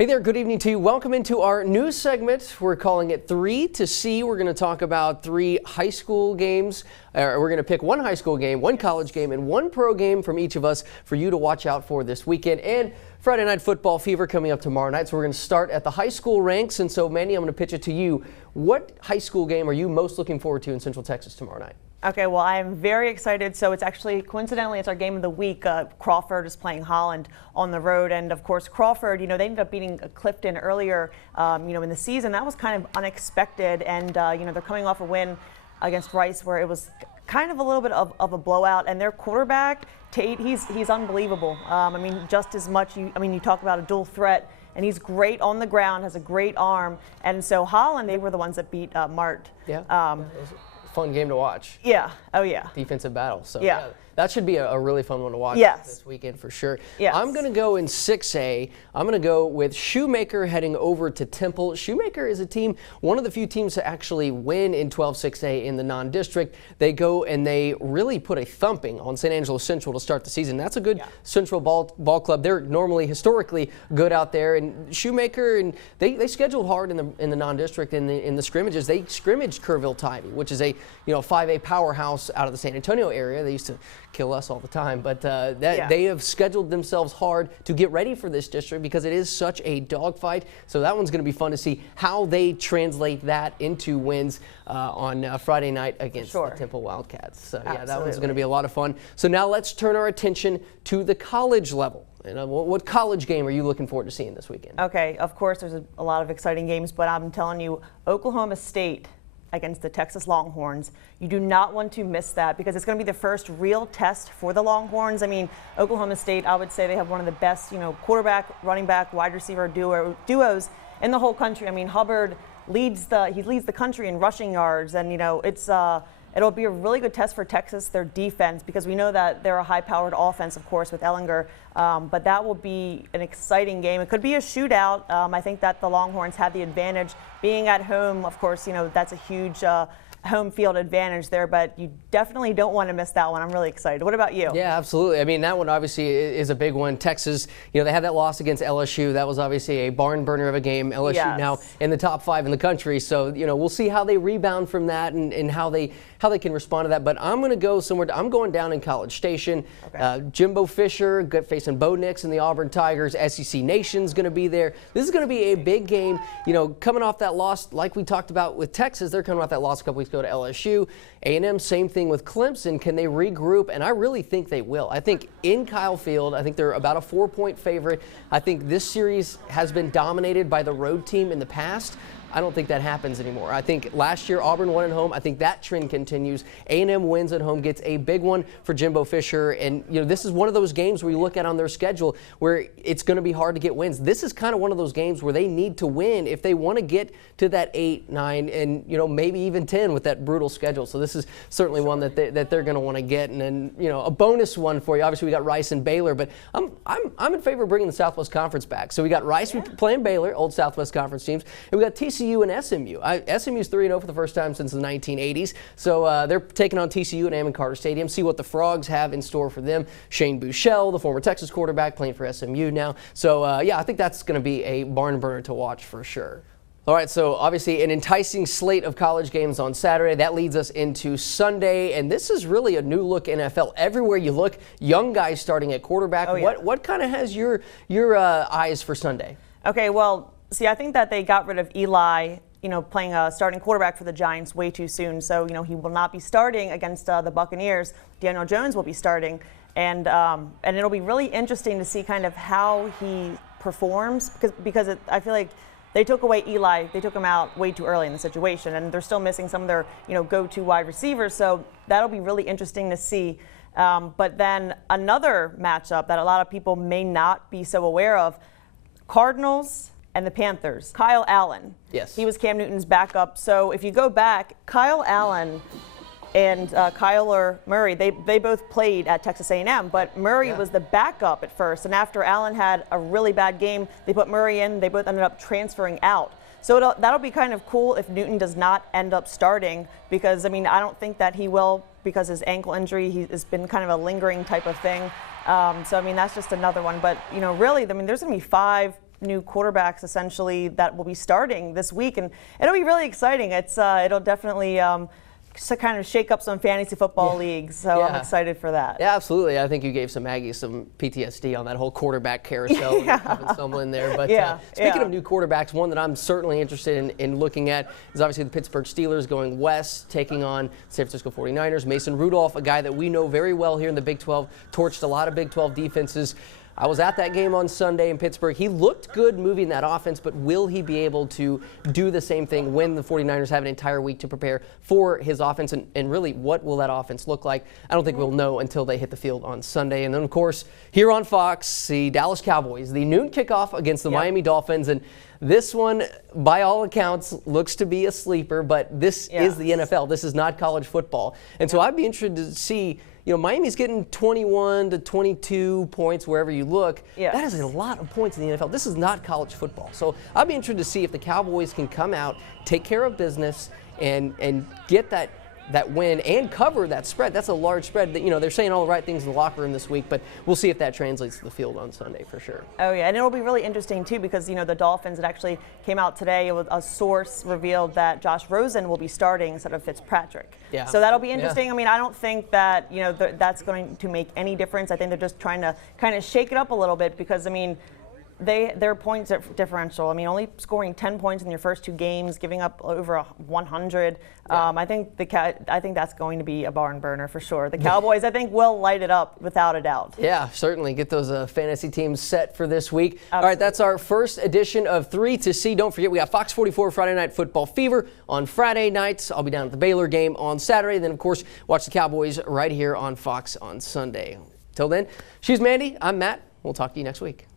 Hey there, good evening to you. Welcome into our news segment. We're calling it 3 to See. We're going to talk about 3 high school games. We're going to pick 1 high school game, 1 college game, and 1 pro game from each of us for you to watch out for this weekend. And Friday Night Football Fever coming up tomorrow night. So we're going to start at the high school ranks. And so, Manny, I'm going to pitch it to you. What high school game are you most looking forward to in Central Texas tomorrow night? Okay, well, I am very excited. So it's actually, coincidentally, it's our game of the week. Crawford is playing Holland on the road. And, of course, Crawford, they ended up beating Clifton earlier, in the season. That was kind of unexpected. And, they're coming off a win against Rice where it was kind of a little bit of a blowout. And their quarterback, Tate, he's unbelievable. Just as much, you talk about a dual threat. And he's great on the ground, has a great arm. And so Holland, they were the ones that beat Mart. Yeah. Fun game to watch. Yeah. Oh, yeah. Defensive battle. So yeah. That should be a really fun one to watch this weekend for sure. Yes. I'm going to go in 6A. I'm going to go with Shoemaker heading over to Temple. Shoemaker is a team, one of the few teams to actually win in 12-6A in the non-district. They go and they really put a thumping on San Angelo Central to start the season. That's a good Central ball club. They're normally historically good out there. And Shoemaker, and they scheduled hard in the non-district in the scrimmages. They scrimmaged Kerrville Tybee, which is a 5A powerhouse out of the San Antonio area. They used to kill us all the time, but they have scheduled themselves hard to get ready for this district because it is such a dogfight. So that one's going to be fun to see how they translate that into wins on Friday night against the Temple Wildcats. So yeah, that one's going to be a lot of fun. So now let's turn our attention to the college level. What college game are you looking forward to seeing this weekend? Okay, of course there's a lot of exciting games, but I'm telling you, Oklahoma State against the Texas Longhorns. You do not want to miss that because it's going to be the first real test for the Longhorns. Oklahoma State, I would say they have one of the best, quarterback, running back, wide receiver duos in the whole country. Hubbard leads the country in rushing yards, and it'll be a really good test for Texas, their defense, because we know that they're a high-powered offense, of course, with Ellinger. But that will be an exciting game. It could be a shootout. I think that the Longhorns have the advantage. Being at home, of course, that's a huge home field advantage there, but you definitely don't want to miss that one. I'm really excited. What about you? Yeah, absolutely. That one obviously is a big one. Texas, they had that loss against LSU. That was obviously a barn burner of a game. LSU now in the top 5 in the country. So, we'll see how they rebound from that and how they can respond to that. But I'm going to go somewhere. I'm going down in College Station. Okay. Jimbo Fisher facing Bo Nix and the Auburn Tigers. SEC Nation's going to be there. This is going to be a big game. Coming off that loss, like we talked about with Texas, they're coming off that loss a couple weeks ago to LSU. A&M, same thing with Clemson. Can they regroup? And I really think they will. I think in Kyle Field, I think they're about a 4-point favorite. I think this series has been dominated by the road team in the past. I don't think that happens anymore. I think last year Auburn won at home. I think that trend continues. A&M wins at home, gets a big one for Jimbo Fisher. And, this is one of those games where you look at on their schedule where it's going to be hard to get wins. This is kind of one of those games where they need to win if they want to get to that 8, 9, and, maybe even 10 with that brutal schedule. So this is certainly one that they're going to want to get. And then, a bonus one for you. Obviously, we got Rice and Baylor, but I'm in favor of bringing the Southwest Conference back. So we got Rice playing Baylor, old Southwest Conference teams, and we got TCU and SMU. SMU's 3-0 for the first time since the 1980s. So they're taking on TCU at Amon Carter Stadium. See what the Frogs have in store for them. Shane Buechele, the former Texas quarterback, playing for SMU now. So, I think that's going to be a barn burner to watch for sure. All right, so obviously an enticing slate of college games on Saturday. That leads us into Sunday, and this is really a new look NFL. Everywhere you look, young guys starting at quarterback. Oh, yeah. What kind of has your eyes for Sunday? Okay, well, see, I think that they got rid of Eli, playing a starting quarterback for the Giants way too soon. So, he will not be starting against the Buccaneers. Daniel Jones will be starting. And it'll be really interesting to see kind of how he performs because I feel like they took away Eli. They took him out way too early in the situation, and they're still missing some of their, go-to wide receivers. So that'll be really interesting to see. But then another matchup that a lot of people may not be so aware of, Cardinals and the Panthers. Kyle Allen. Yes. He was Cam Newton's backup. So if you go back, Kyle Allen and Kyler Murray, they both played at Texas A&M, but Murray was the backup at first. And after Allen had a really bad game, they put Murray in. They both ended up transferring out. So that'll be kind of cool if Newton does not end up starting because, I don't think that he will because his ankle injury has been kind of a lingering type of thing. So, that's just another one. But, really, there's going to be 5 new quarterbacks essentially that will be starting this week, and it'll be really exciting. It'll definitely kind of shake up some fantasy football leagues, so I'm excited for that. Yeah, absolutely. I think you gave some Aggies some PTSD on that whole quarterback carousel, having someone there. But speaking of new quarterbacks, one that I'm certainly interested in looking at is obviously the Pittsburgh Steelers going west, taking on San Francisco 49ers. Mason Rudolph, a guy that we know very well here in the Big 12, torched a lot of Big 12 defenses. I was at that game on Sunday in Pittsburgh. He looked good moving that offense, but will he be able to do the same thing when the 49ers have an entire week to prepare for his offense? And really, what will that offense look like? I don't think we'll know until they hit the field on Sunday. And then, of course, here on Fox, the Dallas Cowboys, the noon kickoff against the Miami Dolphins. And this one, by all accounts, looks to be a sleeper, but this is the NFL. This is not college football. And so I'd be interested to see, Miami's getting 21 to 22 points wherever you look. That is a lot of points in the NFL. This is not college football. So I'd be interested to see if the Cowboys can come out, take care of business, and get that win and cover that spread. That's a large spread. They're saying all the right things in the locker room this week, but we'll see if that translates to the field on Sunday for sure. Oh yeah, and it'll be really interesting too because the Dolphins, it actually came out today. A source revealed that Josh Rosen will be starting instead of Fitzpatrick. Yeah. So that'll be interesting. I mean, I don't think that that's going to make any difference. I think they're just trying to kind of shake it up a little bit because their points differential. I mean, only scoring 10 points in your first 2 games, giving up over 100. I think that's going to be a barn burner for sure. The Cowboys, I think, will light it up without a doubt. Yeah, certainly get those fantasy teams set for this week. Absolutely. All right, that's our first edition of 3 to See. Don't forget, we got Fox 44 Friday Night Football Fever on Friday nights. I'll be down at the Baylor game on Saturday. Then, of course, watch the Cowboys right here on Fox on Sunday. Till then, she's Mandy. I'm Matt. We'll talk to you next week.